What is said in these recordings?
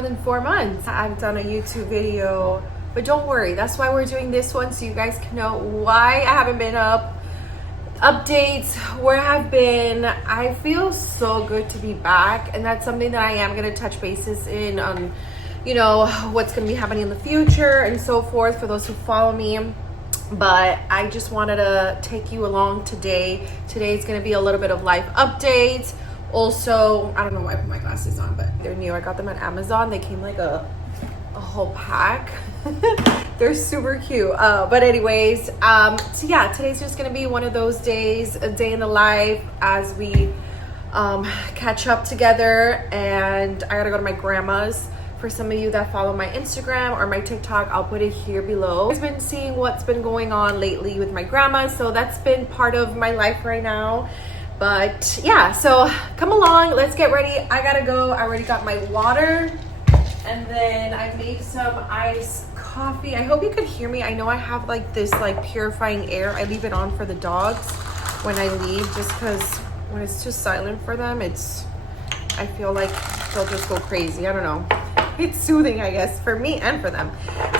more than 4 months. I've done a YouTube video, but don't worry, that's why we're doing this one, so you guys can know why I haven't been up. Updates, where I've been. I feel so good to be back, and that's something that I am going to touch bases in on, you know, what's going to be happening in the future and so forth for those who follow me. But I just wanted to take you along today. Today is going to be a little bit of life updates. Also, I don't know why I put my glasses on, but they're new. I got them on Amazon. They came like a whole pack. They're super cute. But anyways, so yeah, today's just gonna be one of those days, a day in the life as we catch up together. And I gotta go to my grandma's. For some of you that follow my Instagram or my TikTok, I'll put it here below. I've been seeing what's been going on lately with my grandma, so that's been part of my life right now. But yeah, so come along, let's get ready. I gotta go. I already got my water, and then I made some iced coffee. I hope you could hear me. I know I have like this like purifying air. I leave it on for the dogs when I leave, just because when it's too silent for them, I feel like they'll just go crazy. I don't know. It's soothing, I guess, for me and for them.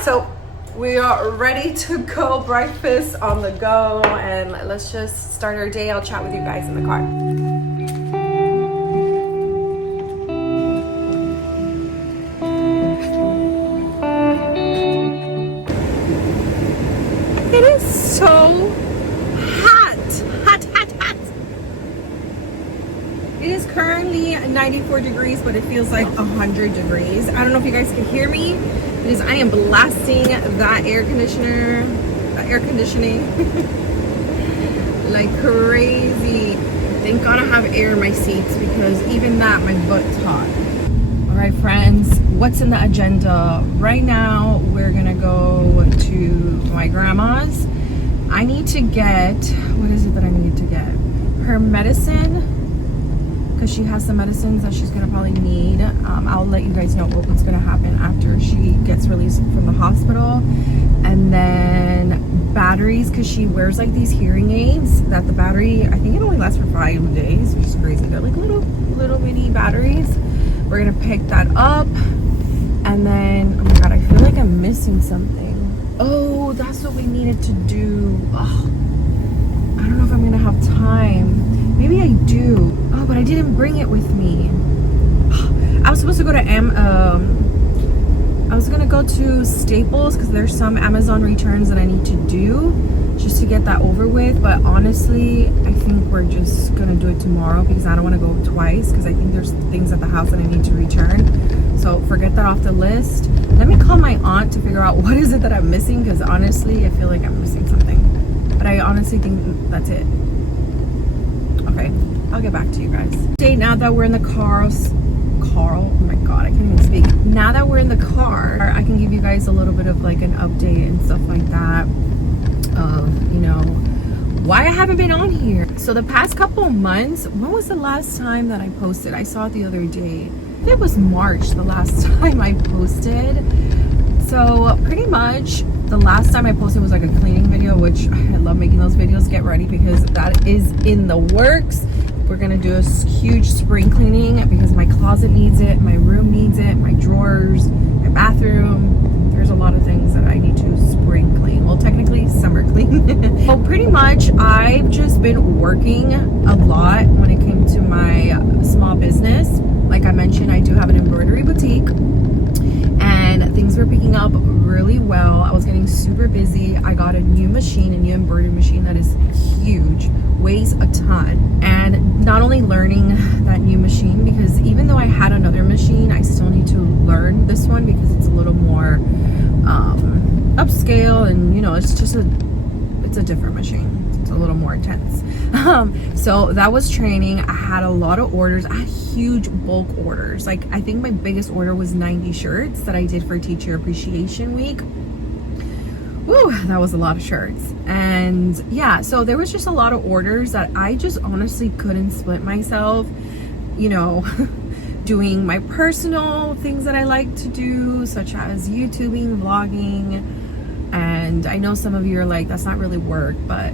So we are ready to go. Breakfast on the go, and let's just start our day. I'll chat with you guys in the car. It is so hot. It is currently 94 degrees, but it feels like 100 degrees. I don't know if you guys can hear me, because I am blasting that air conditioning like crazy. Thank God I have air in my seats, because even that, my butt's hot. All right, friends, what's in the agenda? Right now, we're gonna go to my grandma's. I need to get, what is it that I need to get? Her medicine, because she has some medicines that she's gonna probably need. I'll let you guys know what's gonna happen after she gets released from the hospital. And then batteries, because she wears like these hearing aids that the battery, I think it only lasts for 5 days, which is crazy. They're like little mini batteries. We're gonna pick that up. And then, oh my God, I feel like I'm missing something. Oh, that's what we needed to do. Oh, I don't know if I'm gonna have time. Maybe I do. Oh, but I didn't bring it with me. I was supposed to go to I was gonna go to Staples, because there's some Amazon returns that I need to do just to get that over with. But honestly, I think we're just gonna do it tomorrow, because I don't want to go twice, because I think there's things at the house that I need to return. So forget that off the list. Let me call my aunt to figure out what is it that I'm missing, because honestly, I feel like I'm missing something. But I honestly think that's it. Okay, I'll get back to you guys. Now that we're in the car, oh my God, I can't even speak. Now that we're in the car, I can give you guys a little bit of like an update and stuff like that of, you know, why I haven't been on here. So the past couple of months, when was the last time that I posted? I saw it the other day. It was March the last time I posted. So pretty much the last time I posted was like a cleaning video, which I love making those videos. Get ready, because that is in the works. We're gonna do a huge spring cleaning, because my closet needs it, my room needs it, my drawers, my bathroom. There's a lot of things that I need to spring clean. Well, technically summer clean. Well, pretty much I've just been working a lot when it came to my small business. Like I mentioned, I do have an embroidery boutique, and things were picking up really well. I was getting super busy. I got a new machine, a new embroidery machine that is huge, weighs a ton. And not only learning that new machine, because even though I had another machine, I still need to learn this one, because it's a little more upscale, and you know, it's a different machine. It's a little more intense. So that was training. I had a lot of orders. I had huge bulk orders. Like, I think my biggest order was 90 shirts that I did for Teacher Appreciation Week. Woo, that was a lot of shirts. And yeah, so there was just a lot of orders that I just honestly couldn't split myself, you know, doing my personal things that I like to do, such as YouTubing, vlogging. And I know some of you are like, that's not really work, but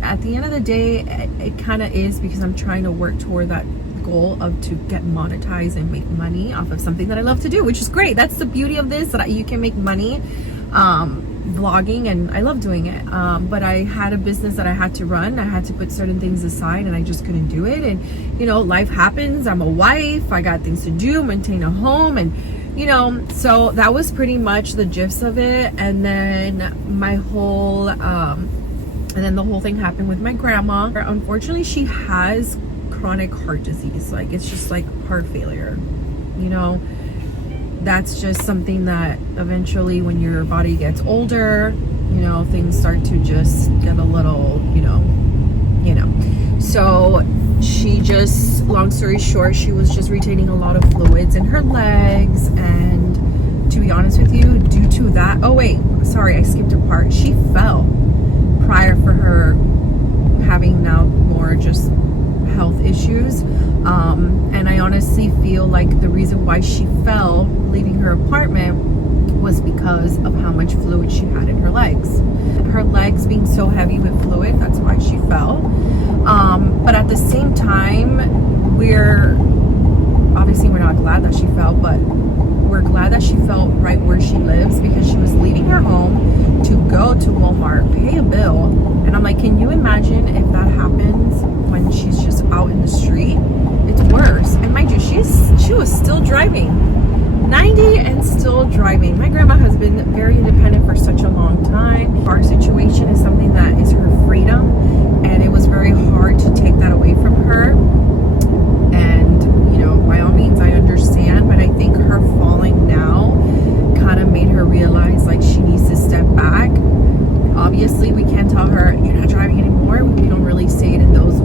at the end of the day, it kind of is, because I'm trying to work toward that goal of to get monetized and make money off of something that I love to do, which is great. That's the beauty of this, that you can make money vlogging, and I love doing it. But I had a business that I had to run. I had to put certain things aside, and I just couldn't do it. And you know, life happens. I'm a wife. I got things to do, maintain a home, and you know, so that was pretty much the gist of it. And then my whole and then the whole thing happened with my grandma. Unfortunately, she has chronic heart disease. Like, it's just like heart failure, you know. That's just something that eventually, when your body gets older, you know, things start to just get a little, you know. So she just, long story short, she was just retaining a lot of fluids in her legs. And to be honest with you, due to that, oh wait, sorry, I skipped a part. She fell prior for her having now more just health issues. And I honestly feel like the reason why she fell leaving her apartment was because of how much fluid she had in her legs. Her legs being so heavy with fluid, that's why she fell. But at the same time, we're not glad that she fell, but we're glad that she fell right where she lives, because she was leaving her home to go to Walmart, pay a bill. And I'm like, can you imagine if that happens when she's just out in the street? It's worse. And mind you, she was still driving 90 and still driving. My grandma has been very independent for such a long time. Our situation is something that is her freedom, and it was very hard to take that away from her. And you know, by all means, I understand, but I think her falling now kind of made her realize like she needs to step back. Obviously, we can't tell her you're not driving anymore. We don't really say it in those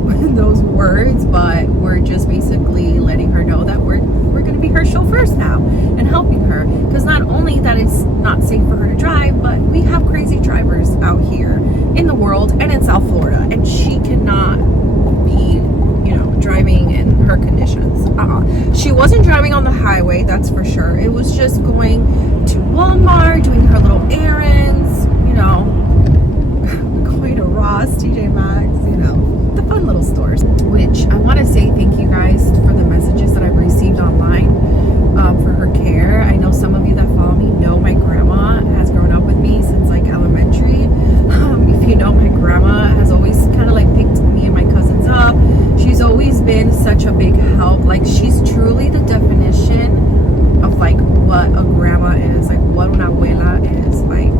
words, but we're just basically letting her know that we're going to be her chauffeurs now and helping her. Because not only that it's not safe for her to drive, but we have crazy drivers out here in the world and in South Florida, and she cannot be, you know, driving in her conditions. She wasn't driving on the highway, that's for sure. It was just going to Walmart, doing her little errands, you know, going to Ross, TJ Maxx, you know, the fun little stores. Which I want to say thank you guys for the messages that I've received online for her care. I know some of you that follow me know my grandma has grown up with me since like elementary. If you know, my grandma has always kind of like picked me and my cousins up. She's always been such a big help. Like, she's truly the definition of like what a grandma is, like what una abuela is. Like,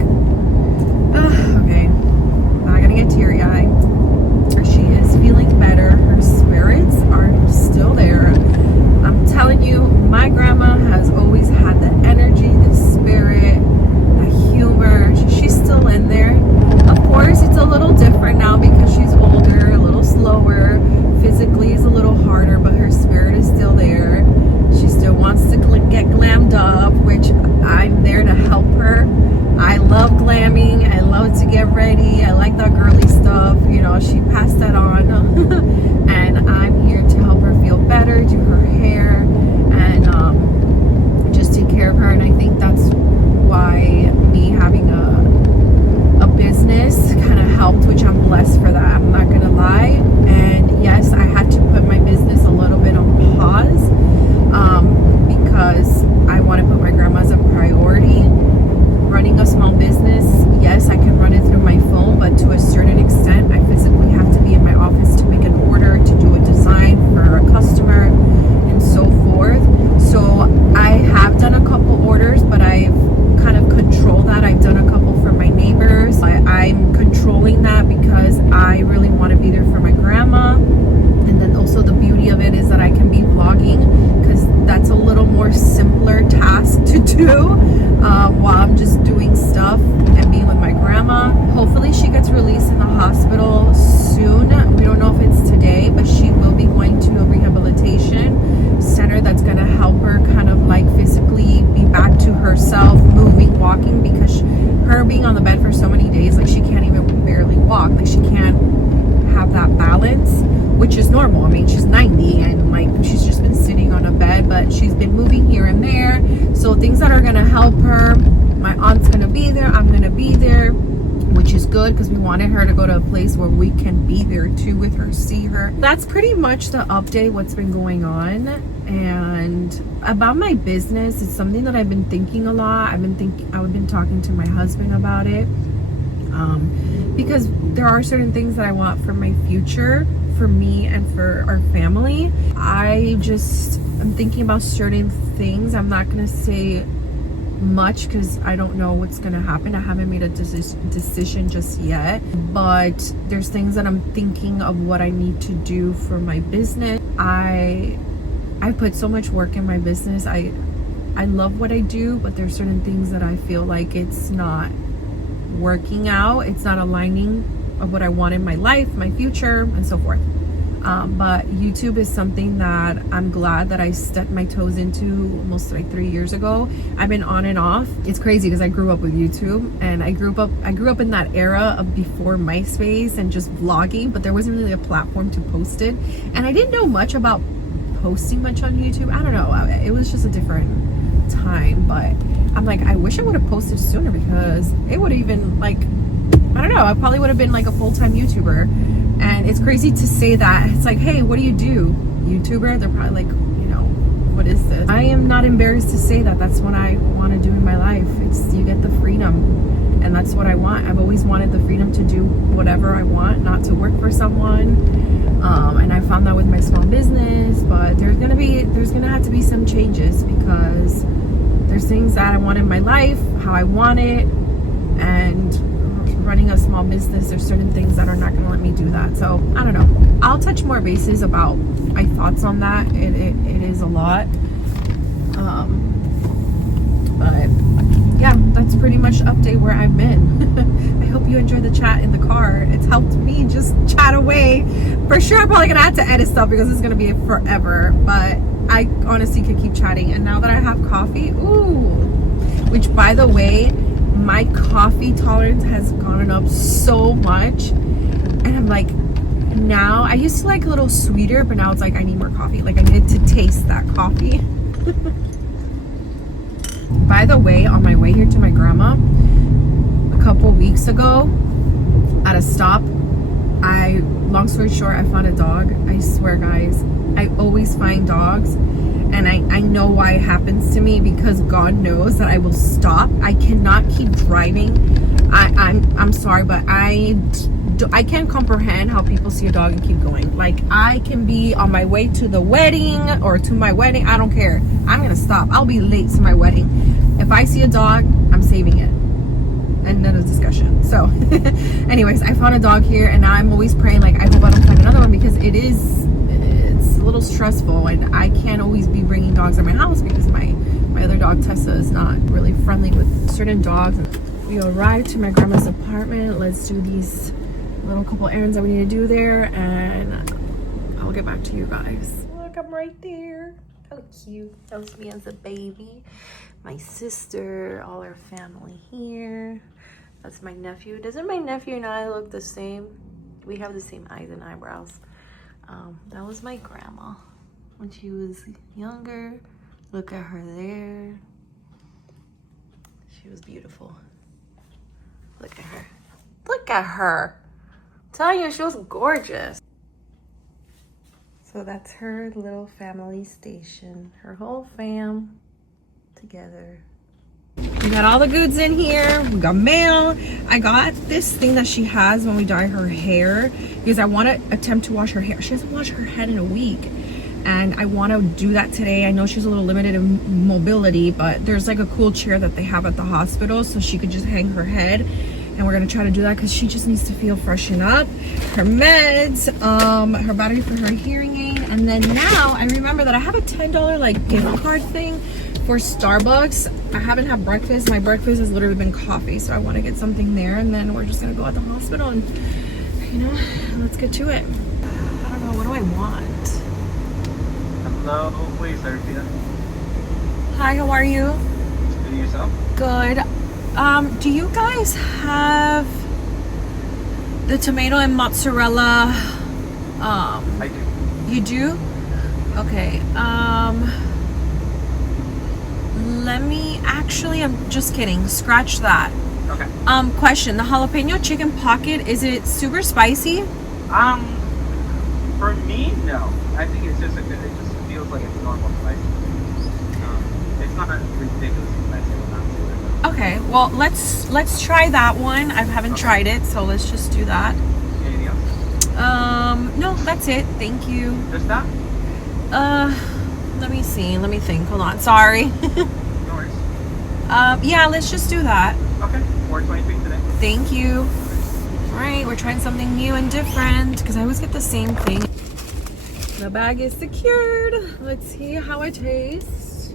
okay, I'm not gonna get teary-eyed. She is feeling better. Her spirits are still there. I'm telling you, my grandma has always had the energy, the spirit, the humor. She's still in there. Of course, it's a little different now because she's older, a little slower. Physically is a little harder, but her spirit is still there. She still wants to get glammed up, which I'm there to help her. I love glamming. I love to get ready. I like that girly stuff. You know, she passed that on. And I'm here to help her feel better, do her hair, and just take care of her. And I think that's why me having a business kind of helped, which I'm blessed for that. I'm not going to lie. And yes, I had to put my business a little bit on pause because I want to put my grandma as a priority. Running a small business, yes, I can run it through my phone, but to a certain extent, I physically have to be in my office to make an order, to do a design for a customer, and so forth. So I have done a couple orders, but I've kind of controlled that. I've done a couple for my neighbors. I'm controlling that because I really want to be there for my grandma. And then also the beauty of it is that I can be vlogging, because that's a little more simpler task to do while I'm just doing stuff and being with my grandma. Hopefully she gets released in the hospital soon. We don't know if it's today, but she will be going to a rehabilitation center that's going to help her kind of like physically be back to herself, moving, walking, because her being on the bed for so many days, like she can't even barely walk. Like, she can't have that balance, which is normal. I mean, she's 90 and like she's just been sitting on a bed, but she's been moving here and there. So things that are going to help her. My aunt's going to be there. I'm going to be there. which is good because we wanted her to go to a place where we can be there too with her, see her. That's pretty much the update, what's been going on. And about my business, it's something that I've been thinking a lot. I've been talking to my husband about it, because there are certain things that I want for my future, for me and for our family. I'm thinking about certain things. I'm not gonna say much because I don't know what's gonna happen. I haven't made a decision just yet, but there's things that I'm thinking of what I need to do for my business. I put so much work in my business. I love what I do, but there's certain things that I feel like it's not working out. It's not aligning of what I want in my life, my future, and so forth. But YouTube is something that I'm glad that I stepped my toes into almost like 3 years ago. I've been on and off. It's crazy because I grew up with YouTube, and I grew up in that era of before MySpace and just vlogging, but there wasn't really a platform to post it. And I didn't know much about posting much on YouTube. I don't know. It was just a different time, but I'm like, I wish I would have posted sooner because it would have even like, I don't know, I probably would have been like a full-time YouTuber. And it's crazy to say that. It's like, hey, what do you do? YouTuber? They're probably like, you know, what is this? I am not embarrassed to say that. That's what I want to do in my life. You get the freedom, and that's what I want. I've always wanted the freedom to do whatever I want, not to work for someone. And I found that with my small business, but there's gonna have to be some changes because there's things that I want in my life, how I want it, and running a small business, there's certain things that are not going to let me do that. So I don't know, I'll touch more bases about my thoughts on that. It is a lot, but yeah, that's pretty much update where I've been. I hope you enjoy the chat in the car. It's helped me just chat away. For sure I'm probably gonna have to edit stuff because it's gonna be forever, but I honestly could keep chatting. And now that I have coffee, ooh, which by the way, my coffee tolerance has gone up so much, and I'm like, now I used to like a little sweeter, but now it's like I need more coffee. Like I need to taste that coffee. By the way, on my way here to my grandma a couple weeks ago at a stop, long story short, I found a dog. I swear guys, I always find dogs. And I know why it happens to me, because God knows that I will stop. I cannot keep driving. I'm sorry, but I can't comprehend how people see a dog and keep going. Like, I can be on my way to the wedding or to my wedding. I don't care. I'm going to stop. I'll be late to my wedding. If I see a dog, I'm saving it. And then a discussion. So anyways, I found a dog here, and now I'm always praying, like, I hope I don't find another one, because it's a little stressful, and I can't always be bringing dogs in my house because my other dog Tessa is not really friendly with certain dogs. We arrived to my grandma's apartment. Let's do these little couple errands that we need to do there, and I'll get back to you guys. Look, I'm right there. How cute. That was me as a baby. My sister, all our family here. That's my nephew. Doesn't my nephew and I look the same? We have the same eyes and eyebrows. That was my grandma when she was younger. Look at her there. She was beautiful. Look at her. Look at her. I'm telling you, she was gorgeous. So that's her little family station. Her whole fam together. We got all the goods in here. We got mail. I got this thing that she has when we dye her hair, because I want to attempt to wash her hair. She hasn't washed her head in a week, and I want to do that today. I know she's a little limited in mobility, but there's like a cool chair that they have at the hospital, so she could just hang her head, and we're gonna try to do that because she just needs to feel freshen up. Her meds, her battery for her hearing aid, and then now I remember that I have a $10 like gift card thing for Starbucks. I haven't had breakfast. My breakfast has literally been coffee, so I want to get something there, and then we're just gonna go at the hospital and, you know, let's get to it. I don't know, what do I want? Hello, who is Arvina? Hi, how are you? Good, yourself? Good. Do you guys have the tomato and mozzarella? I do. You do? Okay. Let me, actually, I'm just kidding. Scratch that. Okay. Question: the jalapeno chicken pocket, is it super spicy? For me, no. I think it's just it just feels like it's normal spicy. It's not ridiculously spicy. I will not say that. Okay, well let's try that one. I haven't tried it, so let's just do that. Anything else? No, that's it. Thank you. Just that? Let me see. Let me think. Hold on. Sorry. No worries. Yeah, let's just do that. Okay. 423 today. Thank you. All right, we're trying something new and different because I always get the same thing. The bag is secured. Let's see how it tastes.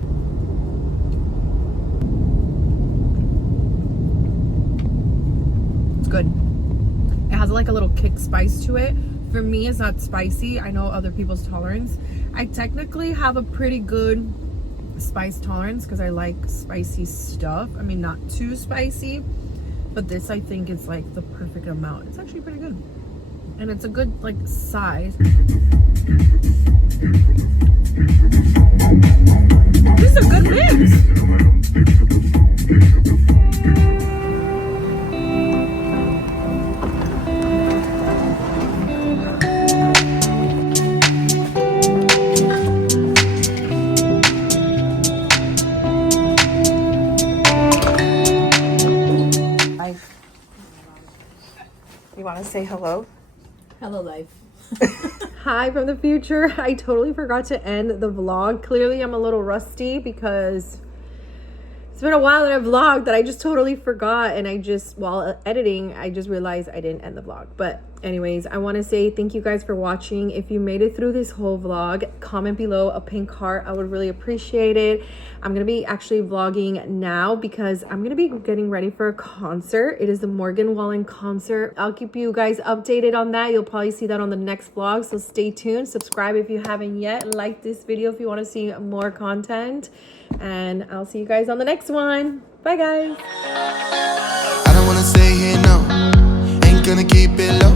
It's good. It has like a little kick spice to it. For me, it's not spicy. I know other people's tolerance. I technically have a pretty good spice tolerance because I like spicy stuff. I mean, not too spicy, but this I think is like the perfect amount. It's actually pretty good. And it's a good like size. This is a good mix. You want to say hello? Hello, life. Hi from the future. I totally forgot to end the vlog. Clearly I'm a little rusty because it's been a while that I've vlogged that I just totally forgot, and I just, while editing, I just realized I didn't end the vlog. But anyways, I want to say thank you guys for watching. If you made it through this whole vlog, comment below a pink heart. I would really appreciate it. I'm gonna be actually vlogging now because I'm gonna be getting ready for a concert. It is the Morgan Wallen concert. I'll keep you guys updated on that. You'll probably see that on the next vlog, so stay tuned. Subscribe if you haven't yet. Like this video if you want to see more content, and I'll see you guys on the next one. Bye guys. I don't wanna stay here, no. Ain't gonna keep it low.